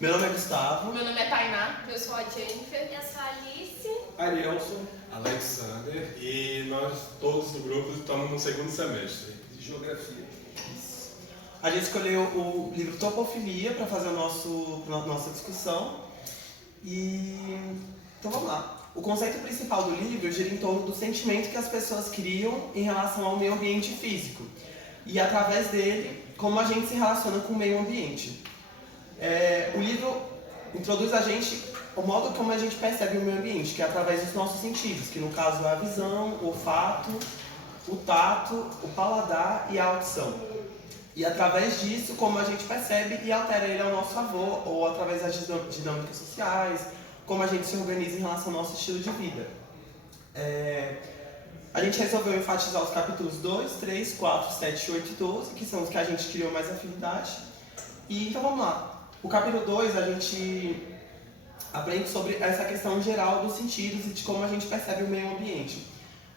Meu nome é Gustavo. Meu nome é Tainá. Eu sou a Jennifer. Eu sou a Alice. Arielson. Alexander. E nós todos do grupo estamos no segundo semestre de Geografia. A gente escolheu o livro Topofilia para fazer nossa discussão. Então vamos lá. O conceito principal do livro gira em torno do sentimento que as pessoas criam em relação ao meio ambiente físico. E através dele, como a gente se relaciona com o meio ambiente. O livro introduz a gente o modo como a gente percebe o meio ambiente, que é através dos nossos sentidos, que no caso é a visão, o olfato, o tato, o paladar e a audição. E através disso, como a gente percebe e altera ele ao nosso favor, ou através das dinâmicas sociais, como a gente se organiza em relação ao nosso estilo de vida. A gente resolveu enfatizar os capítulos 2, 3, 4, 7, 8 e 12, que são os que a gente criou mais afinidade. Então vamos lá. O capítulo 2 a gente aprende sobre essa questão geral dos sentidos e de como a gente percebe o meio ambiente.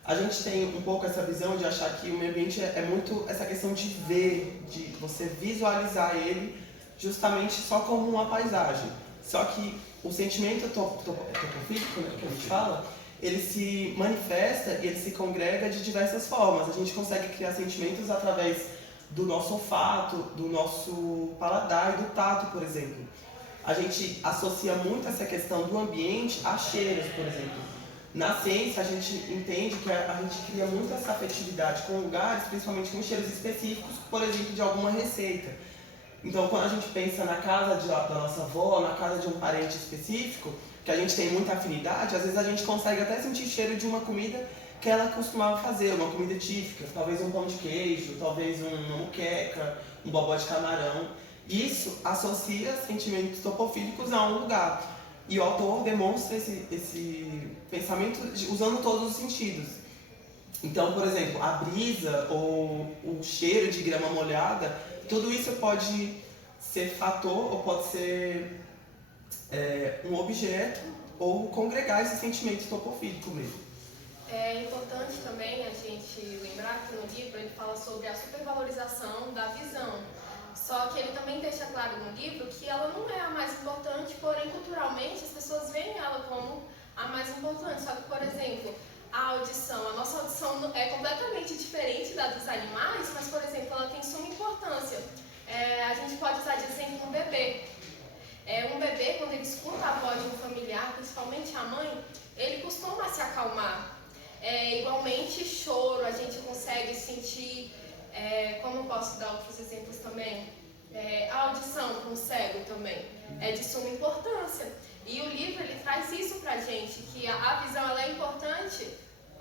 A gente tem um pouco essa visão de achar que o meio ambiente é muito essa questão de ver, de você visualizar ele justamente só como uma paisagem. Só que o sentimento topofílico, né, que a gente fala, ele se manifesta e ele se congrega de diversas formas. A gente consegue criar sentimentos através do nosso olfato, do nosso paladar e do tato, por exemplo. A gente associa muito essa questão do ambiente a cheiros, por exemplo. Na ciência, a gente entende que a gente cria muito essa afetividade com lugares, principalmente com cheiros específicos, por exemplo, de alguma receita. Então, quando a gente pensa na casa da nossa avó, na casa de um parente específico, que a gente tem muita afinidade, às vezes a gente consegue até sentir cheiro de uma comida que ela costumava fazer, uma comida típica, talvez um pão de queijo, talvez uma moqueca, um bobó de camarão. Isso associa sentimentos topofílicos a um lugar. E o autor demonstra esse pensamento usando todos os sentidos. Então, por exemplo, a brisa ou o cheiro de grama molhada, tudo isso pode ser fator ou pode ser um objeto ou congregar esse sentimento topofílico mesmo. É importante também a gente lembrar que no livro ele fala sobre a supervalorização da visão. Só que ele também deixa claro no livro que ela não é a mais importante, porém culturalmente as pessoas veem ela como a mais importante. Só que, por exemplo, a audição, a nossa audição é completamente diferente da dos animais, mas, por exemplo, ela tem suma importância. A gente pode usar de exemplo um bebê. Um bebê, quando ele escuta a voz de um familiar, principalmente a mãe, ele costuma se acalmar. Igualmente, choro, a gente consegue sentir, como eu posso dar outros exemplos também, a audição com o cego também é de suma importância. E o livro ele traz isso pra gente, que a visão ela é importante,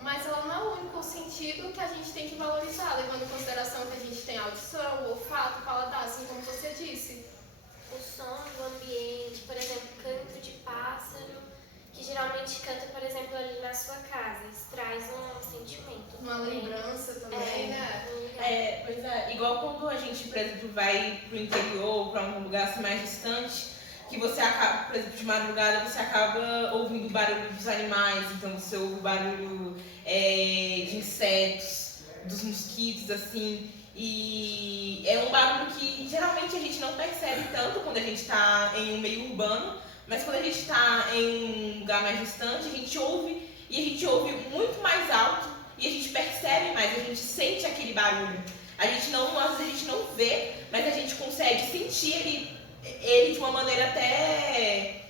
mas ela não é o único sentido que a gente tem que valorizar, levando em consideração que a gente tem a audição, o olfato, o paladar, assim como você disse. O som do ambiente, por exemplo, canto de pássaro, que geralmente canta, por exemplo, ali na sua casa. Isso traz um sentimento. Uma lembrança também, né? Pois é. Igual quando a gente, por exemplo, vai pro interior, pra um lugar assim mais distante, que você acaba, por exemplo, de madrugada, você acaba ouvindo o barulho dos animais, então você ouve o barulho de insetos, dos mosquitos, assim. E é um barulho que geralmente a gente não percebe tanto quando a gente está em um meio urbano, mas quando a gente está em um lugar mais distante, a gente ouve e a gente ouve muito mais alto e a gente percebe mais, a gente sente aquele barulho. Às vezes a gente não vê, mas a gente consegue sentir ele de uma maneira até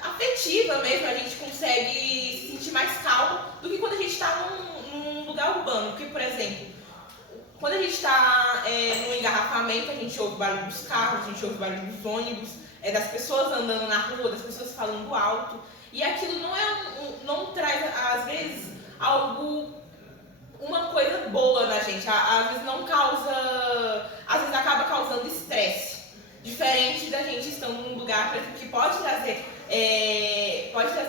afetiva mesmo, a gente consegue se sentir mais calmo do que quando a gente está num lugar urbano. Porque, por exemplo, quando a gente está no engarrafamento, a gente ouve o barulho dos carros, a gente ouve o barulho dos ônibus, das pessoas andando na rua, das pessoas falando alto. E aquilo não traz, às vezes, uma coisa boa na gente. Às vezes não causa, às vezes acaba causando estresse. Diferente da gente estando num lugar, por exemplo, que pode trazer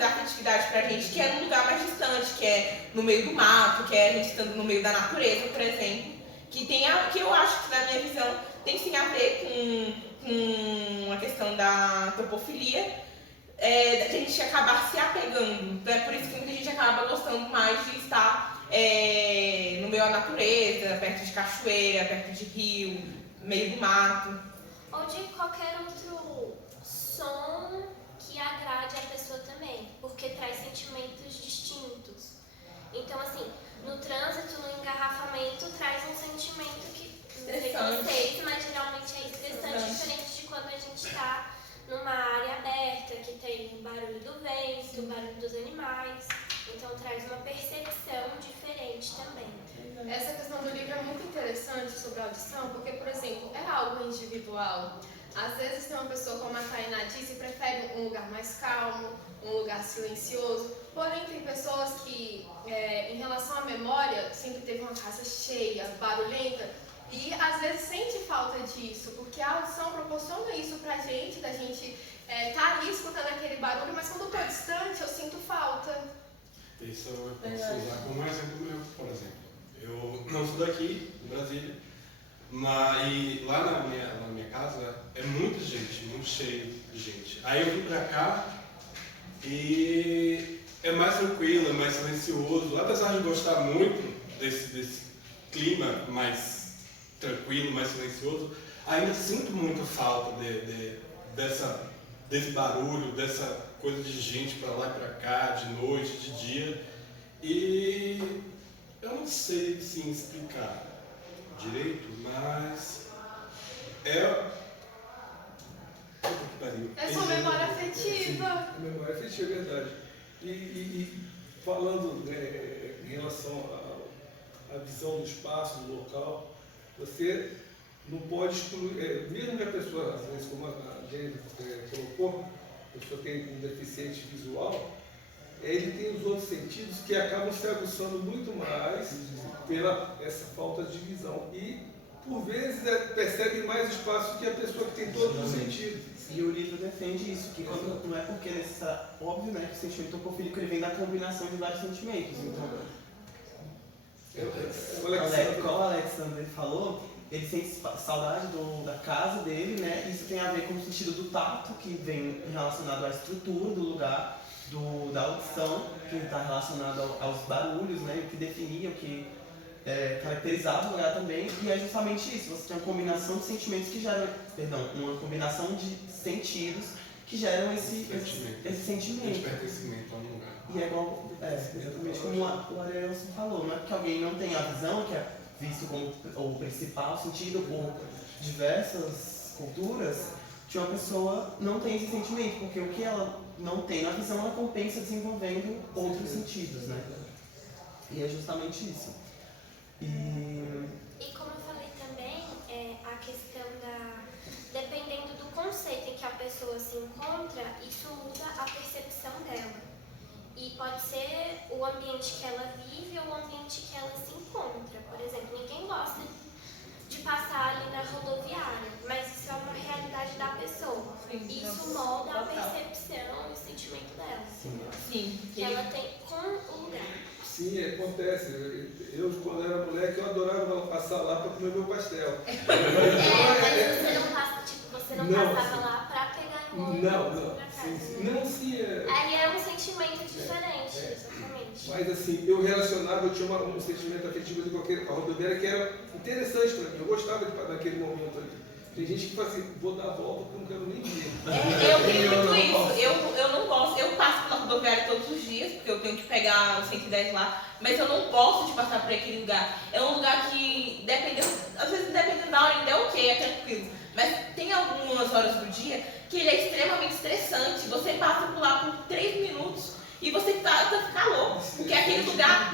afetividade pra gente, que é num lugar mais distante, que é no meio do mato, que é a gente estando no meio da natureza, por exemplo. Que eu acho que, na minha visão, tem sim a ver com a questão da topofilia, da gente acabar se apegando. Então é por isso que muita gente acaba gostando mais de estar no meio da natureza, perto de cachoeira, perto de rio, meio do mato. Ou de qualquer outro som que agrade a pessoa também, porque traz sentimentos distintos. Então, assim, no trânsito, no engarrafamento, traz um sentimento que, não sei vocês, mas geralmente é estressante, diferente de quando a gente está numa área aberta, que tem o barulho do vento, o barulho dos animais. Então, traz uma percepção diferente também. Essa questão do livro é muito interessante sobre a audição, porque, por exemplo, é algo individual. Às vezes tem uma pessoa, como a Tainá disse, prefere um lugar mais calmo, um lugar silencioso. Porém, tem pessoas que, em relação à memória, sempre teve uma casa cheia, barulhenta, e às vezes sente falta disso, porque a audição proporciona isso pra gente, da gente tá ali escutando aquele barulho, mas quando eu tô distante, eu sinto falta. Isso eu posso usar como exemplo meu, por exemplo. Eu não sou daqui, de Brasília, e lá na minha casa é muita gente, muito cheio de gente. Aí eu vim pra cá e é mais tranquilo, é mais silencioso. Apesar de gostar muito desse clima mais tranquilo, mais silencioso, ainda sinto muito falta desse barulho, dessa coisa de gente pra lá e pra cá, de noite, de dia. E eu não sei sim explicar direito, mas puta que pariu. É sua memória afetiva. Sim, memória afetiva, é verdade. E falando em relação à visão do espaço, do local, você não pode excluir, mesmo que a pessoa, às vezes, como a Jennifer colocou, a pessoa tem um deficiente visual, ele tem os outros sentidos que acabam se aguçando muito mais pela essa falta de visão. E, por vezes, percebe mais espaço que a pessoa que tem todos os sentidos. E o livro defende isso, que quando, não é porque é necessário, óbvio, né, que o sentimento topofílico ele vem da combinação de vários sentimentos. Então, como o Alexander falou, ele sente saudade da casa dele, né? Isso tem a ver com o sentido do tato, que vem relacionado à estrutura do lugar, da audição, que está relacionado aos barulhos, né? O que definia, o que caracterizava o lugar também. E é justamente isso, você tem uma combinação de sentimentos que geram, uma combinação de sentidos que geram esse sentimento. De pertencimento a um lugar. E é igual, exatamente como o Arielson falou, não é porque alguém não tem a visão, que é visto como o principal sentido por diversas culturas, que uma pessoa não tem esse sentimento, porque o que ela não tem na visão, ela compensa desenvolvendo outros sentidos, né? E é justamente isso. E como eu falei também, a questão dependendo do conceito em que a pessoa se encontra, isso muda a percepção dela. E pode ser o ambiente que ela vive ou o ambiente que ela se encontra. Por exemplo, ninguém gosta de passar ali na rodoviária, mas isso é uma realidade da pessoa. Isso molda a percepção e o sentimento dela. Sim. Que ela tem com o lugar. Sim, acontece. Eu, quando era moleque, eu adorava passar lá para comer meu pastel. Mas você não passa, você não passava lá para pegar em outro. Não. Sim. Aí é um sentimento diferente, exatamente. Mas assim, eu relacionava, eu tinha um sentimento afetivo com a rodoviária que era interessante para mim. Eu gostava daquele momento ali. Tem gente que fala assim, vou dar a volta porque eu não quero nem ver. Eu tenho muito isso. Eu não gosto. Eu passo pela rodoviária todos os dias, porque eu tenho que pegar o 110 lá, mas eu não gosto de passar por aquele lugar. É um lugar que, às vezes dependendo da hora ainda é ok, é tranquilo. Mas tem algumas horas do dia que ele é extremamente estressante. Você passa por lá por 3 minutos e você fica louco. Porque aquele lugar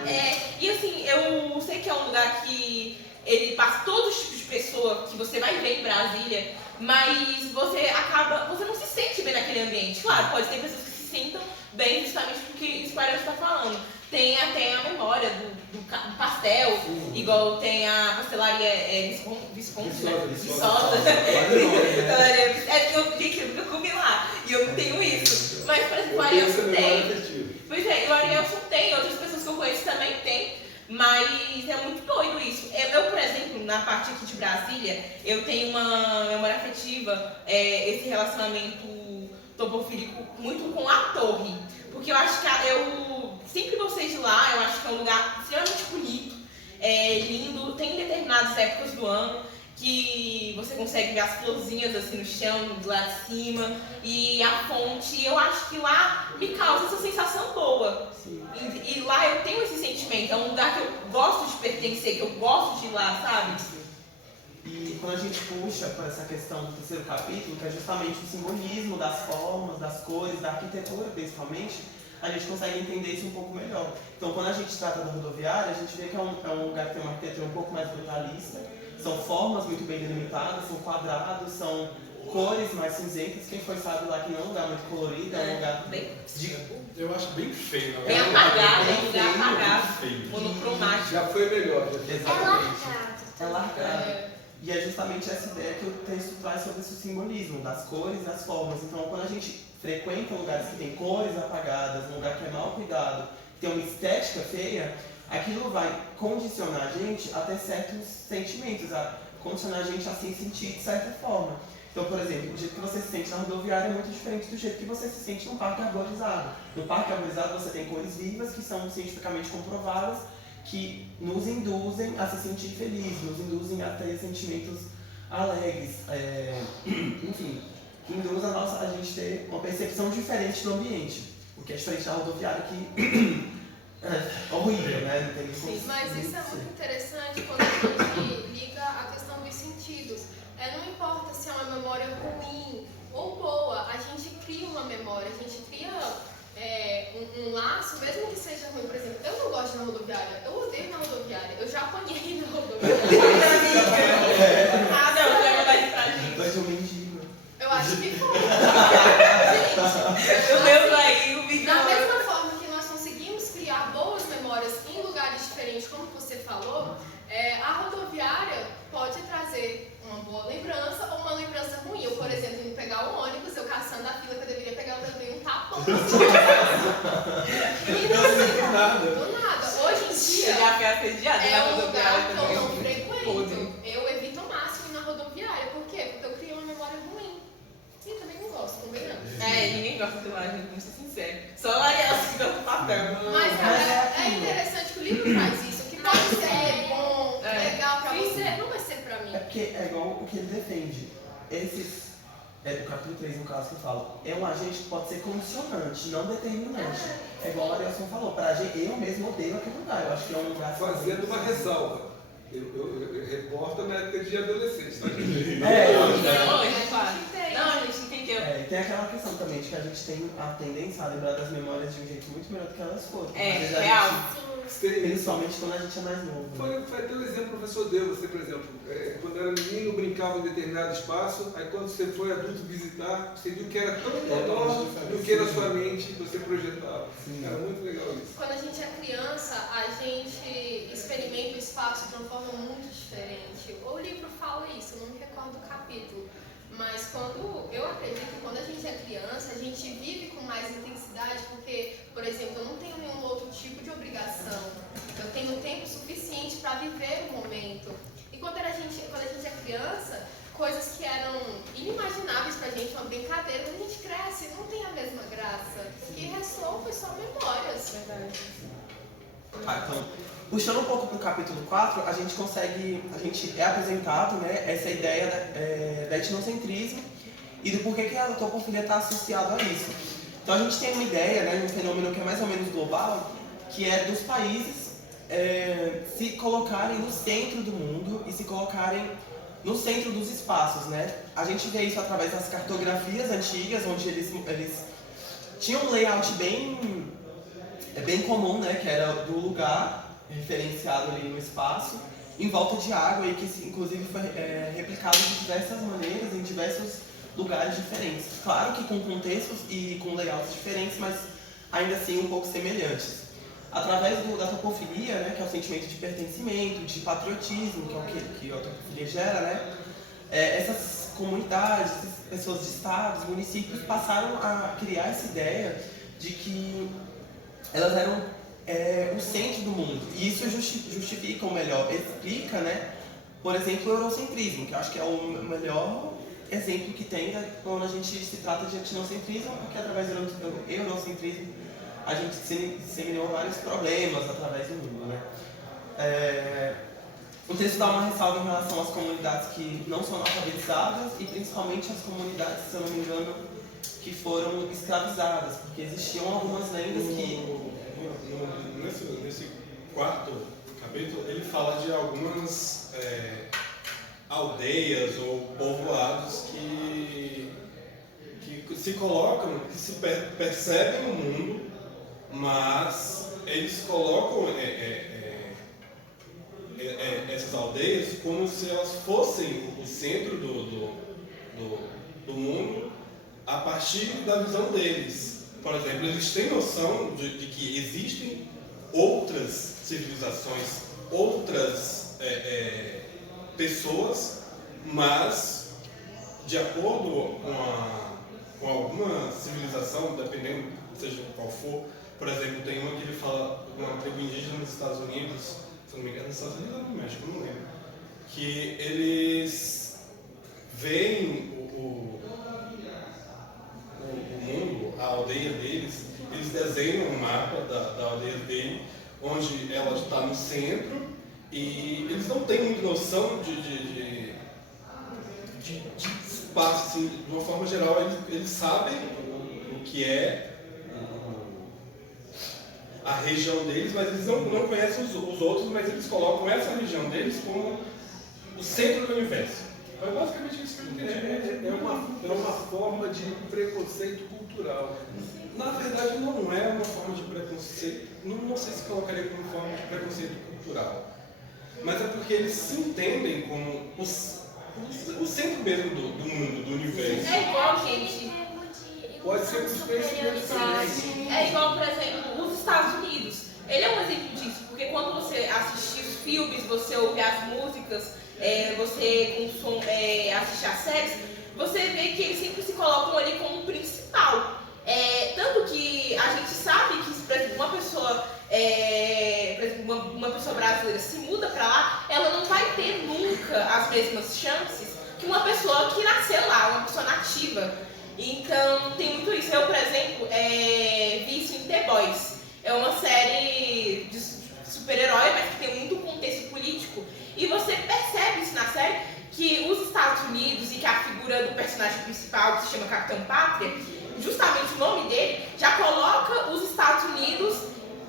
E assim, eu sei que é um lugar que ele passa todos os tipos de pessoa que você vai ver em Brasília, mas você não se sente bem naquele ambiente. Claro, pode ter pessoas que se sintam bem justamente porque isso que o Ariel está falando. Tem até a memória do pastel, igual tem a pastelaria Visconti, né? Viçosa. Eu nunca comi lá, e eu não tenho isso. Mas, por exemplo, o Arielson tem. Pois é, o Arielson tem, outras pessoas que eu conheço também tem. Mas é muito doido isso. Eu, por exemplo, na parte aqui de Brasília, eu tenho uma memória afetiva, esse relacionamento topofílico muito com a torre. Porque eu acho que eu sempre gostei de lá, eu acho que é um lugar extremamente bonito, lindo, tem determinadas épocas do ano que você consegue ver as florzinhas assim no chão, do lado de cima, e a fonte. Eu acho que lá me causa essa sensação boa. Sim. E lá eu tenho esse sentimento, é um lugar que eu gosto de pertencer, que eu gosto de ir lá, sabe? E quando a gente puxa para essa questão do terceiro capítulo, que é justamente o simbolismo das formas, das cores, da arquitetura principalmente, a gente consegue entender isso um pouco melhor. Então, quando a gente trata da rodoviária, a gente vê que é um lugar que tem uma arquitetura um pouco mais brutalista, são formas muito bem delimitadas, são quadrados, são cores mais cinzentas. Quem foi sabe lá que não é um lugar muito colorido, é um lugar Bem, Eu acho bem feio, na bem verdade. apagado, é bem um lugar feio, apagado, feio. monocromático. Já foi melhor. Já foi. É exatamente. largado. É largado. E é justamente essa ideia que o texto traz sobre esse simbolismo, das cores e das formas. Então, quando a gente frequenta lugares que tem cores apagadas, um lugar que é mal cuidado, tem uma estética feia, aquilo vai condicionar a gente a ter certos sentimentos, a condicionar a gente a se sentir de certa forma. Então, por exemplo, o jeito que você se sente na rodoviária é muito diferente do jeito que você se sente num parque arborizado. No parque arborizado você tem cores vivas que são cientificamente comprovadas, que nos induzem a se sentir felizes, nos induzem a ter sentimentos alegres, enfim, que induz a gente ter uma percepção diferente do ambiente, o que é diferente da rodoviária, que é horrível, né? Não tem nem como. Mas isso é muito interessante quando a gente liga a questão dos sentidos. Não importa se é uma memória ruim ou boa, a gente cria uma memória, a gente cria um laço, mesmo que seja ruim. Por exemplo, eu não gosto de ir na rodoviária, eu odeio na rodoviária, eu já apanhei na rodoviária. Ah, não, vai mandar isso pra gente. Depois de um mendigo. Eu acho que foi. Gente, Meu Deus, aí o vídeo. da mesma forma que nós conseguimos criar boas memórias em lugares diferentes, como você falou, a rodoviária pode trazer uma boa lembrança ou uma lembrança ruim. Eu, por exemplo, indo pegar o ônibus, eu caçando a fila que eu deveria pegar, eu levei um tapão. E não sei do nada. Hoje em dia, Já foi assediada na é um rodoviária lugar que eu não também. frequento. Eu evito ao máximo ir na rodoviária. Por quê? Porque eu criei uma memória ruim. E também não gosto, convenhamos. Ninguém gosta de lá, gente, vamos ser sinceros. Só a Ariela que gosta do papel. Mas é interessante que o livro faz isso. Que pode ser bom, legal pra você, não vai ser pra mim. É porque é igual o que ele defende. O capítulo 3, no caso, que eu falo, é um agente que pode ser condicionante, não determinante. É igual a Arielson falou, eu mesmo odeio aquele lugar. Eu acho que é um lugar... Fazendo uma ressalva. Eu reporto na época de adolescente, tá, gente? Não, a gente entendeu. Tem aquela questão também de que a gente tem a tendência a lembrar das memórias de um jeito muito melhor do que elas foram. Às vezes a real. gente, principalmente quando a gente é mais novo. Né? Foi até o exemplo que o professor deu. Você, por exemplo, quando era menino, brincava em determinado espaço, aí quando você foi adulto visitar, você viu que era tão menor do que na sua mente você projetava. Sim. Era muito legal isso. Quando a gente é criança, a gente experimenta o espaço de uma forma muito diferente. O livro fala isso, eu não me recordo do capítulo. Mas eu acredito que quando a gente é criança, a gente vive com mais intensidade, porque, por exemplo, eu não tenho nenhum outro tipo de obrigação. Eu tenho tempo suficiente para viver o momento. E quando a gente é criança, coisas que eram inimagináveis pra gente, uma brincadeira, quando a gente cresce, não tem a mesma graça. O que restou foi só memórias. Então, puxando um pouco para o capítulo 4, a gente é apresentado, né, essa ideia da etnocentrismo e do porquê que a antropofilia está associado a isso. Então a gente tem uma ideia, né, de um fenômeno que é mais ou menos global, que é dos países se colocarem no centro do mundo e se colocarem no centro dos espaços, né? A gente vê isso através das cartografias antigas, onde eles tinham um layout bem comum, né, que era do lugar referenciado ali no espaço, em volta de água e que inclusive foi replicado de diversas maneiras em diversos lugares diferentes. Claro que com contextos e com layouts diferentes, mas ainda assim um pouco semelhantes. Através da antropofilia, né, que é o sentimento de pertencimento, de patriotismo, que é o que a antropofilia gera, né, essas comunidades, pessoas de estados, municípios passaram a criar essa ideia de que elas eram o centro do mundo. E isso justifica, ou melhor, explica, né, por exemplo, o eurocentrismo, que eu acho que é o melhor exemplo que tem quando a gente se trata de etnocentrismo, porque através do eurocentrismo a gente disseminou vários problemas através do mundo, né? O texto dá uma ressalva em relação às comunidades que não são alfabetizadas e principalmente as comunidades, se eu não me engano, que foram escravizadas, porque existiam algumas lendas que... Nesse quarto capítulo, ele fala de algumas aldeias ou povoados que se colocam, que se percebem o mundo, mas eles colocam essas aldeias como se elas fossem o centro do mundo a partir da visão deles. Por exemplo, eles têm noção de que existem outras civilizações, outras pessoas, mas de acordo com alguma civilização, dependendo seja qual for, por exemplo, tem uma que ele fala de uma tribo indígena nos Estados Unidos, se não me engano, nos Estados Unidos ou no México, não lembro, que eles veem o mundo, a aldeia deles, eles desenham um mapa da aldeia dele, onde ela está no centro, e eles não têm muita noção de espaço, assim, de uma forma geral, eles sabem o que é a região deles, mas eles não conhecem os outros, mas eles colocam essa região deles como o centro do universo. É basicamente isso que eu entendi. É uma forma de preconceito cultural. Na verdade, não é uma forma de preconceito, não sei se colocaria como forma de preconceito cultural, mas é porque eles se entendem como o centro mesmo do mundo, do universo. É igual, gente. Pode ser que os pensamentos também. É igual, por exemplo, os Estados Unidos. Ele é um exemplo disso, porque quando você assiste os filmes, você ouve as músicas, você assiste as séries, você vê que eles sempre se colocam ali como principal. Tanto que a gente sabe que, por exemplo, uma pessoa brasileira se muda pra lá, ela não vai ter nunca as mesmas chances que uma pessoa que nasceu lá, uma pessoa nativa. Então, tem muito isso. Eu, por exemplo, vi isso em The Boys. É uma série de super-herói, mas que tem muito contexto político. E você percebe isso na série, que os Estados Unidos e que a figura do personagem principal, que se chama Capitão Pátria, justamente o nome dele, já coloca os Estados Unidos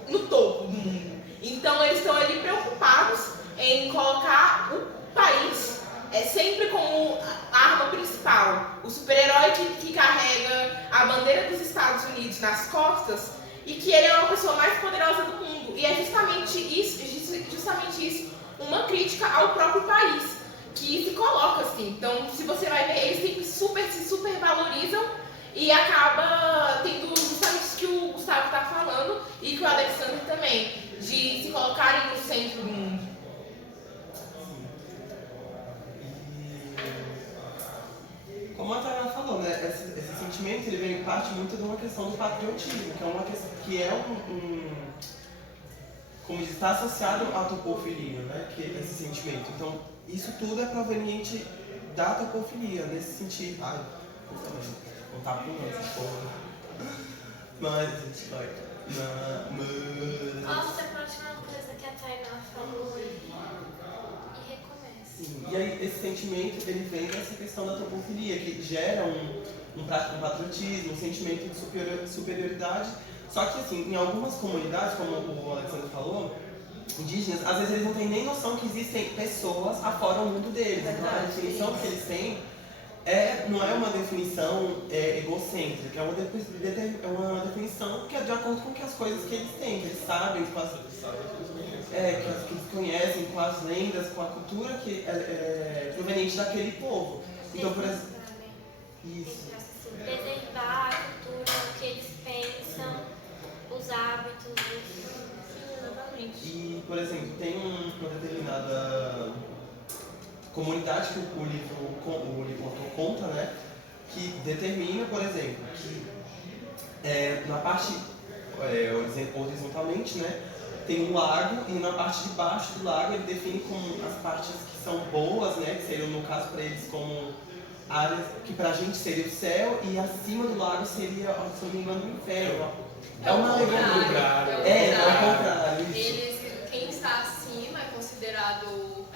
no topo do mundo. Então, eles estão ali preocupados em colocar o país sempre como a arma principal. O super-herói que carrega a bandeira dos Estados Unidos nas costas e que ele é uma pessoa mais poderosa do mundo. E é justamente isso, uma crítica ao próprio país, que se coloca assim. Então, se você vai ver, eles sempre se super valorizam e acaba tendo justamente isso que o Gustavo está falando e que o Alexander também, de se colocarem no centro do mundo. Como a Tayana falou, né, esse sentimento ele vem parte muito de uma questão do patriotismo, que é uma questão que como diz, está associado à topofilia, né, que é esse sentimento. Então, isso tudo é proveniente da topofilia, nesse sentido. Ai, eu também não tá pulando essa porra. Mas, gente, vai. Você pode falar uma coisa que a Tainá falou e recomeça. Sim, e aí esse sentimento ele vem dessa questão da topofilia, que gera um patriotismo, um sentimento de superioridade. Só que assim, em algumas comunidades, como o Alexandre falou, indígenas, às vezes eles não têm nem noção que existem pessoas afora o mundo deles. Então a definição que eles têm não é uma definição egocêntrica, é uma definição que é de acordo com as coisas que eles têm, que eles sabem, que eles conhecem, com as lendas, com a cultura que é proveniente daquele povo. Então, por exemplo, isso. Preservar a cultura, o que eles pensam, os hábitos. E, por exemplo, tem uma determinada comunidade que o livro conta, né, que determina, por exemplo, que na parte horizontalmente, né, tem um lago e na parte de baixo do lago ele define como as partes que são boas, né, que seriam, no caso para eles, como áreas que pra gente seria o céu e acima do lago seria, se não me engano, o inferno. É uma alegoria. É o contrário. Quem está acima é considerado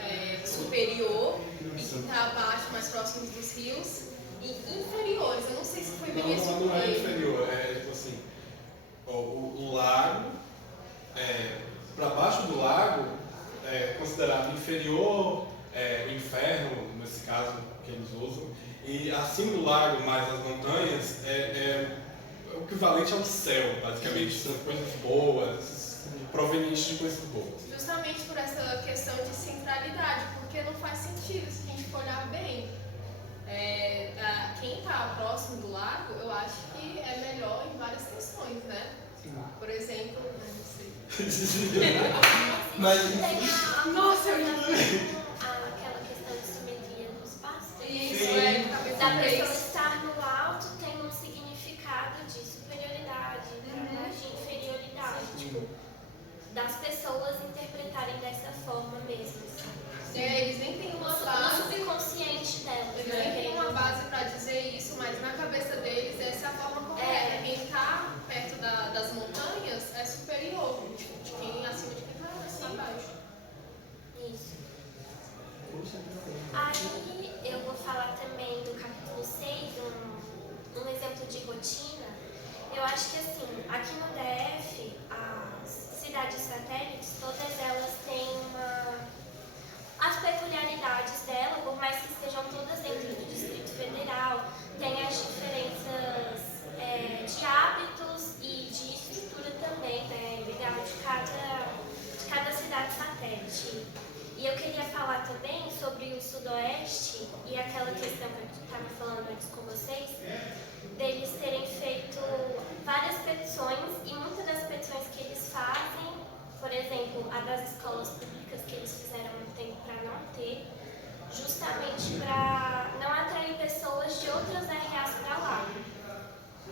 superior e que está abaixo, mais próximos dos rios, e inferiores. Eu não sei se foi bem esse o Não é termo. inferior, é tipo assim, o lago, para baixo do lago é considerado inferior, o inferno, nesse caso que eles usam, e acima do lago, mais as montanhas, é o equivalente ao céu, basicamente. São coisas boas, provenientes de coisas boas. Justamente por essa questão de centralidade, porque não faz sentido se a gente for olhar bem. Quem está próximo do lago, eu acho que é melhor em várias questões, né? Por exemplo, não sei. Mas Nossa, aquela questão de simetria do espaço. isso Sim. é cabeça Da pessoa 3. estar no alto tem um significado de superioridade, de inferioridade. Tipo, das pessoas interpretarem dessa forma mesmo. Assim. Eles nem têm uma No base. subconsciente delas. Eles nem têm uma base para dizer isso, mas na cabeça deles essa é a forma correta. Quem está perto das montanhas é superior de quem acima de quem está abaixo. Isso. Aí eu vou falar também do capítulo 6, um exemplo de rotina. Eu acho que assim, aqui no DF, as cidades satélites, todas elas têm as peculiaridades dela, por mais que estejam todas dentro do Distrito Federal, tem as diferenças de hábitos e de estrutura também, né, legal de cada cidade satélite. E eu queria falar também sobre o Sudoeste e aquela questão que eu estava falando antes com vocês, deles terem feito várias petições, e muitas das petições que eles fazem, por exemplo, a das escolas públicas que eles fizeram um tempo para não ter, justamente para não atrair pessoas de outras RAs para lá.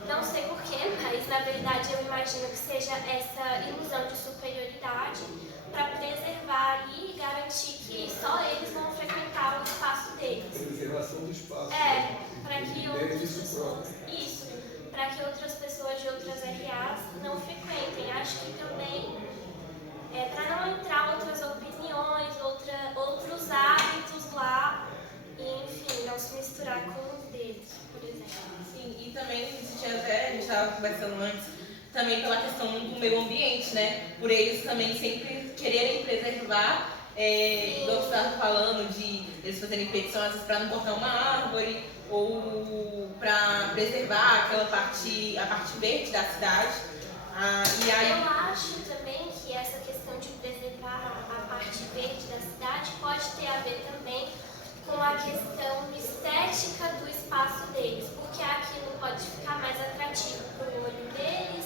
Não sei porquê, mas na verdade eu imagino que seja essa ilusão de superioridade para preservar ali e garantir que só eles vão frequentar o espaço deles. Preservação do espaço. Para que outras pessoas. Isso, para que outras pessoas de outras RAs não frequentem. Acho que também para não entrar outras opiniões, outros hábitos lá, e enfim, não se misturar com os deles, por exemplo. Sim, e também, a gente estava conversando antes, também pela questão do meio ambiente, né? Por eles também sempre quererem preservar, igual você estava falando, de eles fazerem petição, às vezes, para não cortar uma árvore, ou para preservar a parte verde da cidade. E aí... Eu acho também que essa questão de preservar a parte verde da cidade pode ter a ver também com a questão estética do espaço deles, porque aquilo pode ficar mais atrativo para o olho deles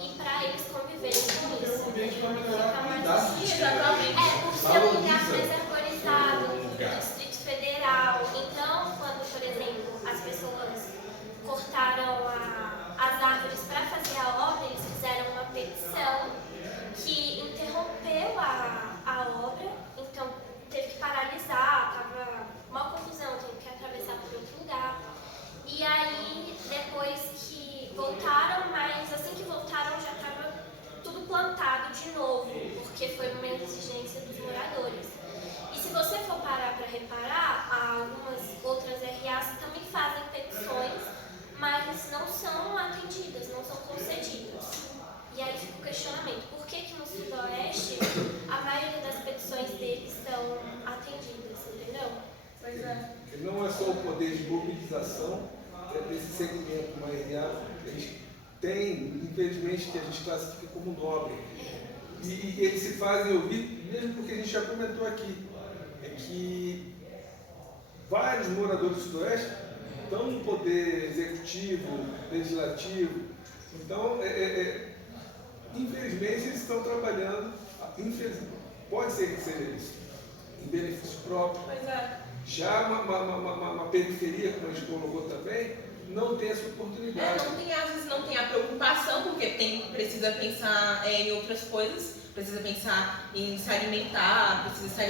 e para eles conviverem com isso. O ambiente vai melhorar a qualidade. Exatamente. Por ser um lugar mais arborizado, do Distrito Federal. Então, quando, por exemplo, as pessoas cortaram as árvores para fazer a obra, eles fizeram uma petição que interrompeu a obra, então teve que paralisar, estava uma confusão, teve que atravessar por outro lugar. E aí, depois que voltaram, mas assim que voltaram já estava tudo plantado de novo, porque foi uma exigência dos moradores. E se você for parar para reparar, algumas outras RAs também fazem petições, mas não são atendidas, não são concedidas. E aí fica o questionamento, por que no Sudoeste a maioria das petições deles são atendidas, entendeu? Pois é. Não é só o poder de mobilização desse segmento, uma RA, eles têm, infelizmente, que a gente classifica como nobre. E eles se fazem ouvir, mesmo porque a gente já comentou aqui, que vários moradores do Sudoeste estão no poder executivo, legislativo. Então, infelizmente, eles estão trabalhando, pode ser que seja isso, em benefício próprio. Pois é. Já uma periferia, como a gente colocou também, não tem essa oportunidade. Às vezes não tem a preocupação, porque precisa pensar em outras coisas, precisa pensar em se alimentar, precisa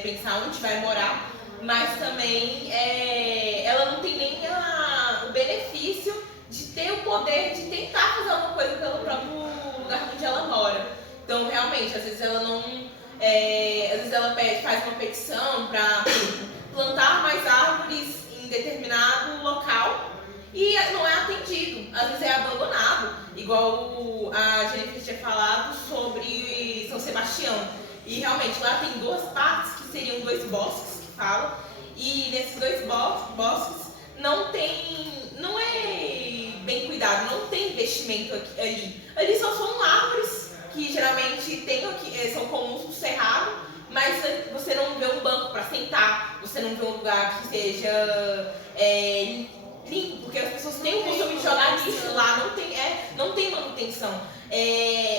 pensar onde vai morar, mas também ela não tem nem o benefício de ter o poder de tentar fazer alguma coisa pelo próprio lugar onde ela mora. Então, realmente, às vezes ela às vezes ela faz uma petição para plantar mais árvores em determinado local e não é atendido, às vezes é abandonado, igual a Jennifer tinha falado sobre São Sebastião. E realmente lá tem duas partes, que seriam 2 bosques que falam, e nesses 2 bosques não é bem cuidado, não tem investimento ali. Ali só são árvores que geralmente são comuns no cerrado, mas você não vê um banco para sentar, você não vê um lugar que seja limpo, porque as pessoas têm o costume de jogar lixo lá, não tem manutenção.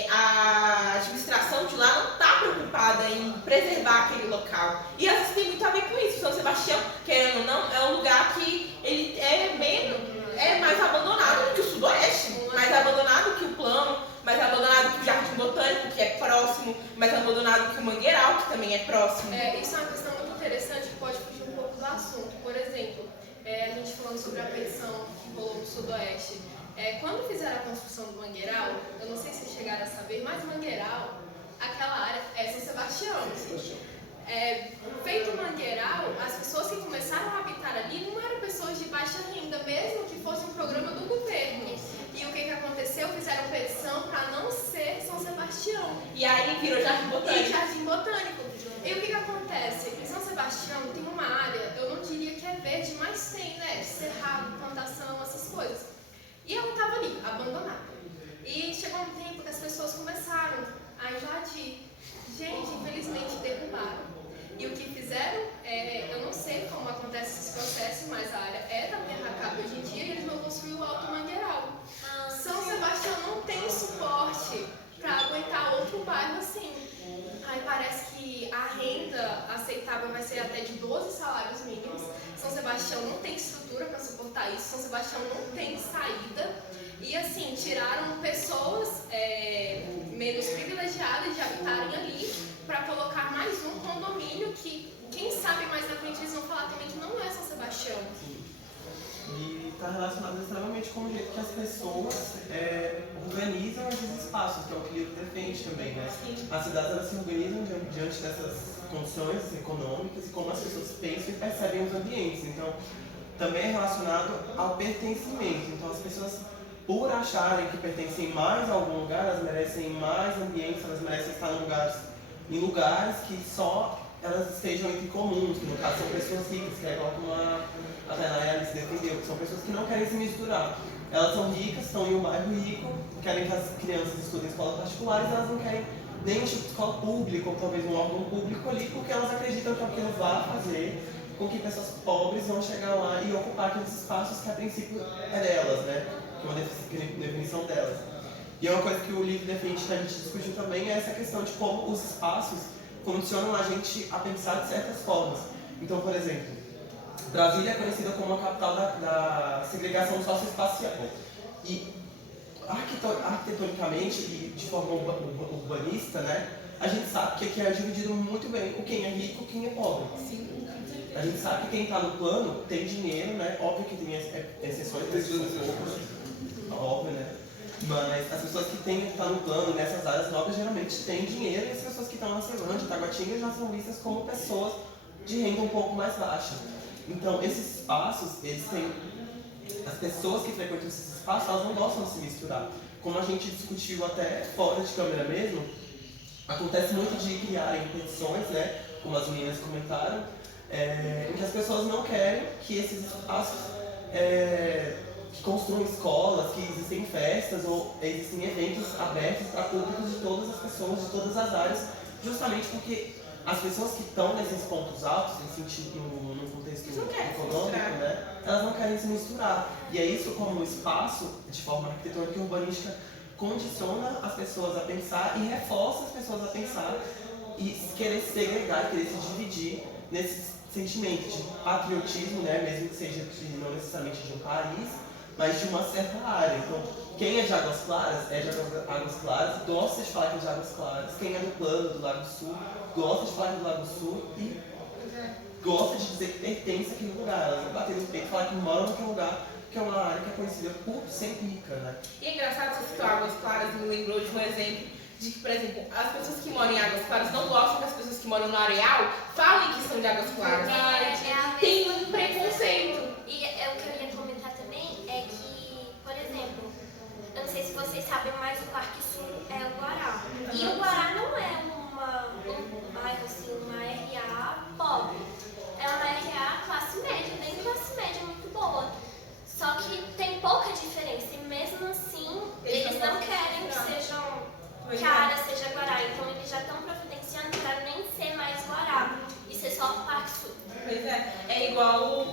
A administração de lá não está preocupada em preservar aquele local. E às vezes tem muito a ver com isso. São Sebastião, querendo ou não, é um lugar que ele é mais abandonado do que o Sudoeste, mais abandonado que o Plano, mais abandonado que o Jardim Botânico, que é próximo, mais abandonado que o Mangueiral, que também é próximo. Isso é uma questão muito interessante que pode fugir um pouco do assunto. Por exemplo, a gente falando sobre a petição que rolou no Sudoeste. Quando fizeram a construção do Mangueiral, eu não sei se vocês chegaram a saber, mas Mangueiral, aquela área é São Sebastião. Feito o Mangueiral, as pessoas que começaram a habitar ali não eram pessoas de baixa renda, mesmo que fosse um programa do governo. E o que aconteceu? Fizeram petição para não ser São Sebastião. E aí virou Jardim Botânico. E Jardim Botânico. E o que acontece? Em São Sebastião tem uma área, eu não diria que é verde, mas tem, né? Cerrado, plantação, essas coisas. E ela estava ali, abandonada. E chegou um tempo que as pessoas começaram a invadir. Gente, infelizmente derrubaram. E o que fizeram, eu não sei como acontece esse processo, mas a área é da Terracaba hoje em dia e eles vão construir o Alto Mangueiral. São Sebastião não tem suporte para aguentar outro bairro assim. Aí parece que a renda aceitável vai ser até de 12 salários mínimos. São Sebastião não tem estrutura para suportar isso. São Sebastião não tem saída. E assim, tiraram pessoas menos privilegiadas de habitarem ali para colocar mais um condomínio que, quem sabe mais na frente eles vão falar também que não é São Sebastião. E está relacionado extremamente com o jeito que as pessoas organizam esses espaços, que é o que o livro defende também, né? Sim. As cidades elas se organizam diante dessas condições econômicas e como as pessoas pensam e percebem os ambientes. Então, também é relacionado ao pertencimento. Então, as pessoas, por acharem que pertencem mais a algum lugar, elas merecem mais ambientes, elas merecem estar em lugares que só elas estejam entre comuns, que no caso são pessoas ricas, que é igual como a Tainara se defendeu, que são pessoas que não querem se misturar. Elas são ricas, estão em um bairro rico, querem que as crianças estudem em escolas particulares, elas não querem nenhum tipo de escola pública, ou talvez um órgão público ali, porque elas acreditam que aquilo vai fazer com que pessoas pobres vão chegar lá e ocupar aqueles espaços que a princípio é delas, né? Que é uma definição delas. E é uma coisa que o livro defende, que a gente discutiu também, é essa questão de como os espaços condicionam a gente a pensar de certas formas. Então, por exemplo, Brasília é conhecida como a capital da segregação socioespacial. E arquitetonicamente e de forma urbanista, né, a gente sabe que aqui é dividido muito bem o quem é rico e quem é pobre. A gente sabe que quem está no plano tem dinheiro, né? Óbvio que tem exceções, óbvio, né? Mas as pessoas que estão no plano, nessas áreas nobres, geralmente têm dinheiro, e as pessoas que estão na Ceilândia, Taguatinga, já são vistas como pessoas de renda um pouco mais baixa. Então, esses espaços, eles têm... As pessoas que frequentam esses espaços, elas não gostam de se misturar. Como a gente discutiu até fora de câmera mesmo, acontece muito de criarem petições, né? Como as meninas comentaram, em que as pessoas não querem que esses espaços que construam escolas, que existem festas ou existem eventos abertos para públicos de todas as pessoas, de todas as áreas, justamente porque as pessoas que estão nesses pontos altos, no contexto econômico, né, elas não querem se misturar. E é isso como o espaço, de forma arquitetônica e urbanística, condiciona as pessoas a pensar e reforça as pessoas a pensar e querer se segregar, querer se dividir nesses sentimentos de patriotismo, né, mesmo que seja não necessariamente de um país, mas de uma certa área. Então, quem é de Águas Claras, gosta de falar que é de Águas Claras. Quem é do plano, do Lago Sul, gosta de falar que é do Lago Sul e gosta de dizer que pertence àquele lugar. Elas vão bater no peito e falar que moram naquele lugar, que é uma área que é conhecida por ser rica, né? E é engraçado você citar Águas Claras, me lembrou de um exemplo de que, por exemplo, as pessoas que moram em Águas Claras não gostam que as pessoas que moram no Areal falem que são de Águas Claras. Tem um preconceito. E o que eu ia comentar também é que, por exemplo, eu não sei se vocês sabem, mas o Parque Sul é o Guará. E o Guará não é um bairro assim, uma RA pobre. É uma RA classe média, bem classe média, muito boa. Só que tem pouca diferença e mesmo assim eles não querem que sejam que a área seja Guará. Então eles já estão providenciando para nem ser mais Guará e ser só o Parque Sul. Pois é igual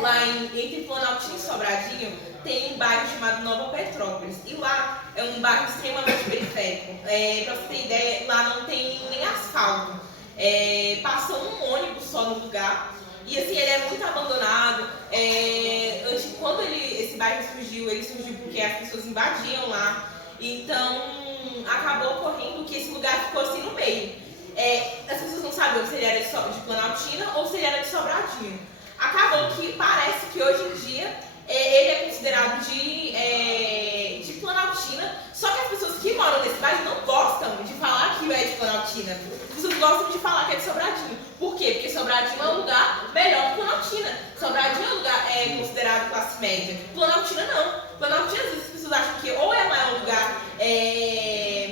lá entre Planaltina e Sobradinho tem um bairro chamado Nova Petrópolis. E lá é um bairro extremamente periférico. Pra você ter ideia, lá não tem nem asfalto. Passa um ônibus só no lugar. E assim, ele é muito abandonado. Quando esse bairro surgiu, ele surgiu porque as pessoas invadiam lá. Então, acabou ocorrendo que esse lugar ficou assim no meio. As pessoas não sabiam se ele era de Planaltina ou se ele era de Sobradinho. Acabou que parece que hoje em dia ele é considerado de Planaltina, só que as pessoas que moram nesse bairro não gostam de falar que é de Planaltina. As pessoas gostam de falar que é de Sobradinho. Por quê? Porque Sobradinho é um lugar melhor que Planaltina. Sobradinho é um lugar considerado classe média. Planaltina não. Planaltina, às vezes as pessoas acham que ou ela é um lugar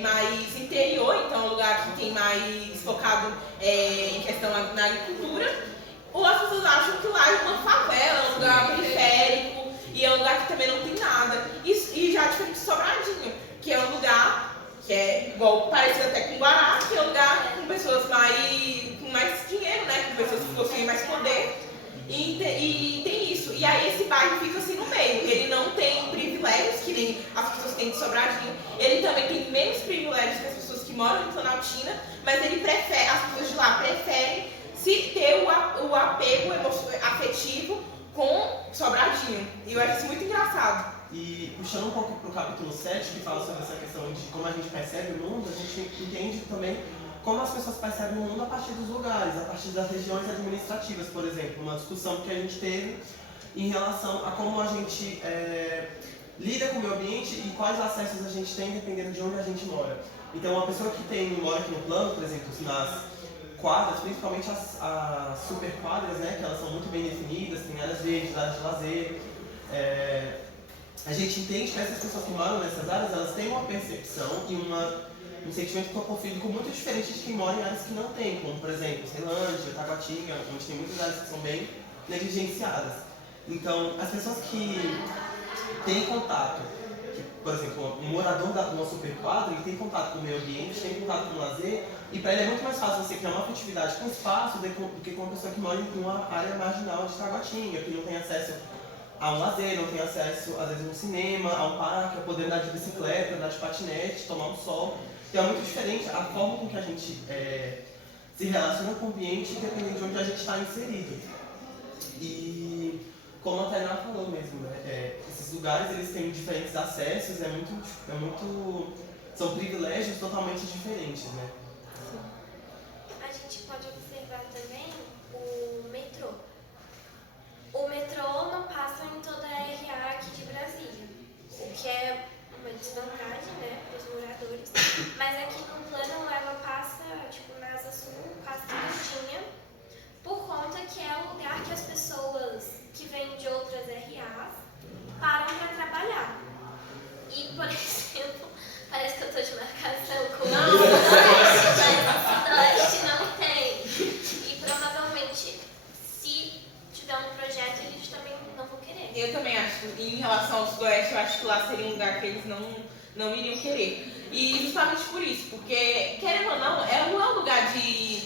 mais interior, então é um lugar que tem mais focado em questão na agricultura, ou as pessoas acham que lá é uma favela, um lugar periférico, e é um lugar que também não tem nada. E já diferente de Sobradinho, que é um lugar que é igual, parecido até com Guará, que é um lugar com pessoas com mais dinheiro, né? Com pessoas que possuem mais poder. E tem isso. E aí esse bairro fica assim no meio. Ele não tem privilégios que nem as pessoas têm de Sobradinho. Ele também tem menos privilégios que as pessoas que moram em Planaltina, mas ele prefere, as pessoas de lá preferem se ter o apego afetivo com Sobradinho. E eu acho isso muito engraçado. E puxando um pouco para o capítulo 7, que fala sobre essa questão de como a gente percebe o mundo, a gente entende também como as pessoas percebem o mundo a partir dos lugares, a partir das regiões administrativas, por exemplo. Uma discussão que a gente teve em relação a como a gente lida com o meio ambiente e quais acessos a gente tem dependendo de onde a gente mora. Então, uma pessoa que mora aqui no plano, por exemplo, nas quadras, principalmente as super quadras, né, que elas são muito bem definidas, tem áreas verdes, áreas de lazer. A gente entende que essas pessoas que moram nessas áreas, elas têm uma percepção e um sentimento corpofílico muito diferente de quem mora em áreas que não tem, como, por exemplo, Ceilândia, Taguatinga, onde tem muitas áreas que são bem negligenciadas. Então, as pessoas que têm contato, por exemplo, um morador de uma superquadra, ele tem contato com o meio ambiente, tem contato com o lazer, e para ele é muito mais fácil você criar uma afetividade com o espaço do que com uma pessoa que mora em uma área marginal de Taguatinga, que não tem acesso a um lazer, não tem acesso, às vezes, a um cinema, a um parque, a poder andar de bicicleta, andar de patinete, tomar um sol. Então é muito diferente a forma com que a gente se relaciona com o ambiente dependendo de onde a gente está inserido. E como a Tainá falou mesmo, né, esses lugares eles têm diferentes acessos, são privilégios totalmente diferentes, né? A gente pode observar também o metrô. O metrô não passa em toda a RA aqui de Brasília, o que é uma desvantagem, né, para os moradores. Mas aqui no plano ela passa, tipo, na Asa Sul, passa todinha, por conta que é o lugar que as pessoas que vêm de outras RAs param para trabalhar. E, por exemplo, parece que eu estou de marcação com o Sudoeste não tem. E provavelmente, se tiver um projeto, eles também não vão querer. Eu também acho. Em relação ao Sudoeste, eu acho que lá seria um lugar que eles não iriam querer. E justamente por isso, porque, querendo ou não, não é um lugar de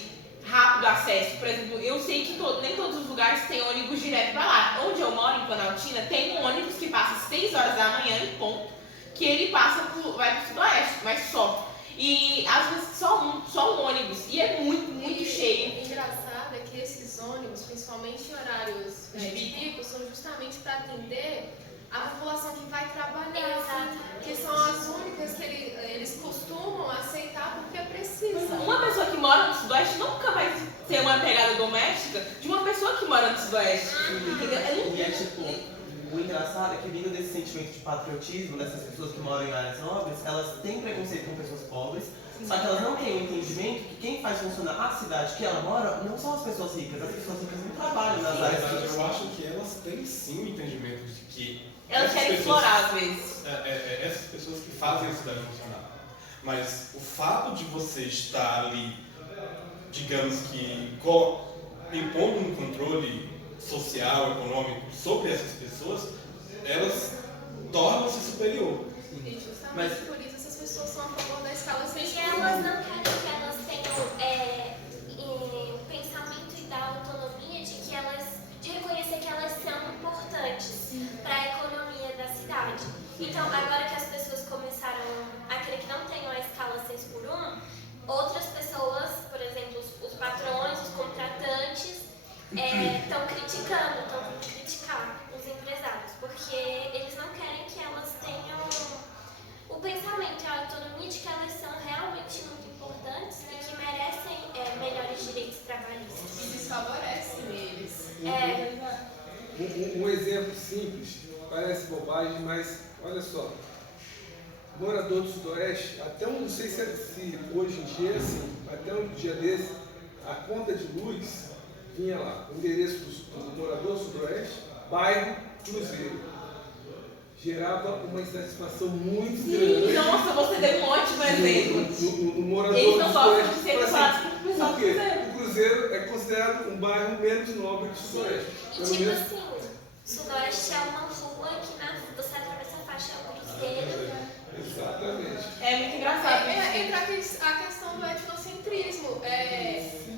rápido acesso. Por exemplo, eu sei que nem todos os lugares têm ônibus direto para lá. Onde eu moro, em Planaltina, tem um ônibus que passa às 6 horas da manhã em ponto, que ele vai pro Sudoeste, mas só. E às vezes só um ônibus. E é muito cheio. O engraçado é que esses ônibus, principalmente em horários de pico, são justamente para atender a população que vai trabalhar. Exato. Que são as únicas que eles costumam aceitar porque precisa. Uma pessoa que mora no Sudoeste nunca vai ter uma pegada doméstica de uma pessoa que mora no Sudoeste. Entendeu? E é tipo, o engraçado é que vindo desse sentimento de patriotismo, dessas pessoas que moram em áreas nobres, elas têm preconceito com pessoas pobres, só que elas não têm o entendimento que quem faz funcionar a cidade que ela mora não são as pessoas ricas não trabalham nas Na áreas verdade, ricas. eu acho que elas têm sim o entendimento de que Elas essas querem pessoas- explorar às vezes. essas pessoas que fazem a cidade funcionar. Mas o fato de você estar ali, digamos que impondo um controle social, econômico sobre essas pessoas, elas tornam-se superior. E justamente Mas- por isso essas pessoas são a favor da escala 6 Porque por 1. elas não querem que elas tenham o pensamento e da autonomia de reconhecer que elas são importantes para a economia da cidade. Então, agora que as pessoas começaram a querer que não tenham a escala 6 por 1, outras pessoas, por exemplo, os patrões, os contratantes, estão criticando, estão vindo criticar os empresários, porque eles não querem que elas tenham o pensamento e a autonomia de que elas são realmente muito importantes e que merecem melhores direitos trabalhistas. E desfavorecem eles. Um exemplo simples, parece bobagem, mas olha só. Morador do Sudoeste, até não sei se hoje em dia é assim, até um dia desse, a conta de luz vinha lá, o endereço do morador do Sudoeste, bairro Cruzeiro. Gerava uma insatisfação muito grande. Nossa, você deu um ótimo exemplo. No morador Eles do não gostam de Sudoeste. ser Mas, falados com o pessoal por do quê? Cruzeiro. O Cruzeiro é considerado um bairro menos nobre que o Sudoeste. E Pelo tipo menos assim, Sudoeste é uma rua que você atravessa a faixa Cruzeiro. exatamente. É muito engraçado. Entra a questão do etnocentrismo.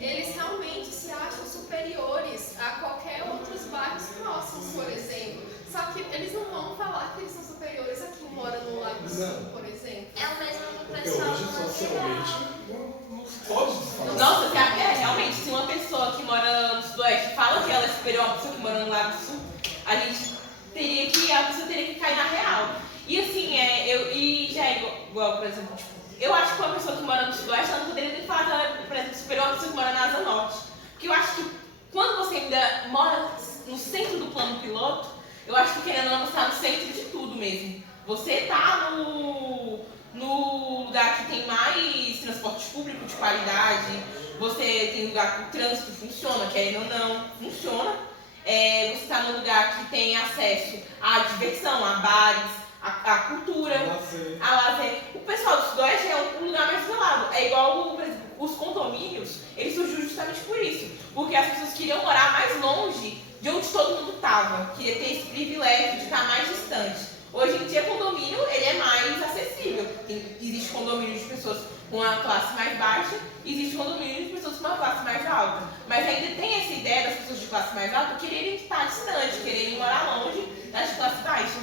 Eles realmente se acham superiores a qualquer outros bairros próximos, por exemplo. Só que eles não vão falar que eles são superiores a quem mora no Lago Sul, por exemplo. É o mesmo do Porque pessoal hoje, do socialmente, não se pode falar. Nossa, realmente, se uma pessoa que mora no Sudoeste fala que ela é superior a uma pessoa que mora no Lago Sul, a pessoa teria que cair na real. E assim, já é igual, por exemplo, tipo, eu acho que uma pessoa que mora no Sudoeste, ela não poderia nem falar que ela é, por exemplo, superior a uma pessoa que mora na Asa Norte. Porque eu acho que quando você ainda mora no centro do plano piloto, eu acho que querendo ou não, você está no centro de tudo mesmo. Você está no lugar que tem mais transporte público de qualidade, você tem lugar que o trânsito funciona, querendo ou não, funciona. Você está no lugar que tem acesso à diversão, a bares, a cultura, a lazer. O pessoal do Sudoeste é um lugar mais isolado. É igual, por exemplo, os condomínios, eles surgiram justamente por isso. Porque as pessoas queriam morar mais longe de onde todo mundo estava. Queria ter esse privilégio de estar mais distante. Hoje em dia, condomínio ele é mais acessível. Existe condomínio de pessoas com uma classe mais baixa, existe condomínio de pessoas com uma classe mais alta. Mas ainda tem essa ideia das pessoas de classe mais alta quererem estar distante, quererem morar longe das de classe baixa.